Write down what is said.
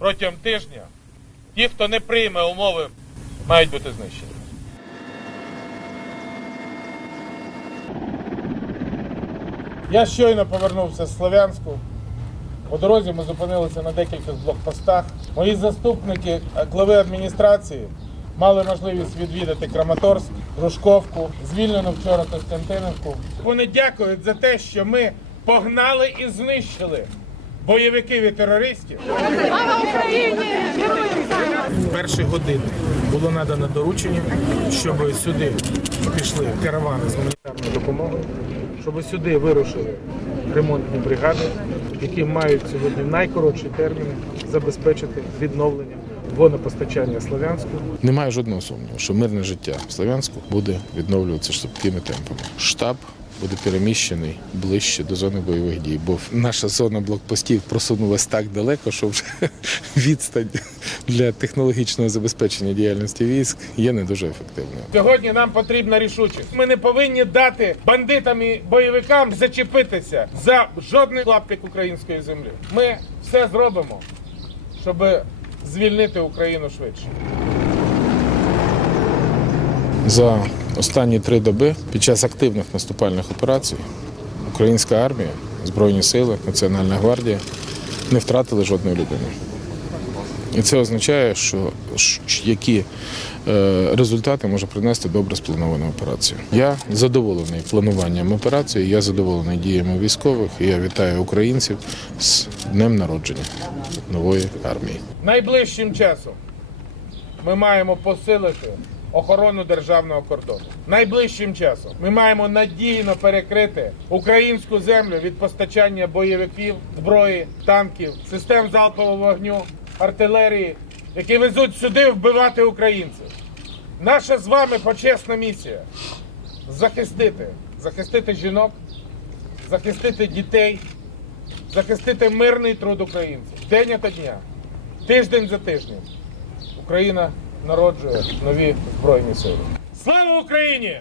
протягом тижня ті, хто не прийме умови, мають бути знищені. Я щойно повернувся з Слов'янську. По дорозі ми зупинилися на декількох блокпостах. Мої заступники е, глави адміністрації мали можливість відвідати Краматорськ, Грушковку, звільнену вчора Костянтинівку. Вони дякують за те, що ми погнали і знищили бойовиків і терористів. Слава Україні! В перші години було надано доручення, щоб сюди пішли каравани з гуманітарною допомогою, щоб сюди вирушили ремонтні бригади, які мають сьогодні в найкоротші терміни забезпечити відновлення водопостачання Слов'янську. Немає жодного сумніву, що мирне життя в Слов'янську буде відновлюватися швидкими темпами. Штаб буде переміщений ближче до зони бойових дій, бо наша зона блокпостів просунулась так далеко, що вже відстань для технологічного забезпечення діяльності військ є не дуже ефективною. Сьогодні нам потрібна рішучість. Ми не повинні дати бандитам і бойовикам зачепитися за жодний клаптик української землі. Ми все зробимо, щоб звільнити Україну швидше. За останні три доби під час активних наступальних операцій українська армія, Збройні сили, Національна гвардія не втратили жодної людини. І це означає, що які е, результати може принести добре спланована операція. Я задоволений плануванням операції, я задоволений діями військових. І я вітаю українців з днем народження нової армії. Найближчим часом ми маємо посилити охорону державного кордону. Найближчим часом ми маємо надійно перекрити українську землю від постачання бойовиків, зброї, танків, систем залпового вогню, артилерії, які везуть сюди вбивати українців. Наша з вами почесна місія захистити, захистити жінок, захистити дітей, захистити мирний труд українців день ото дня, тиждень за тижнем. Україна народжує нові збройні сили. Слава Україні!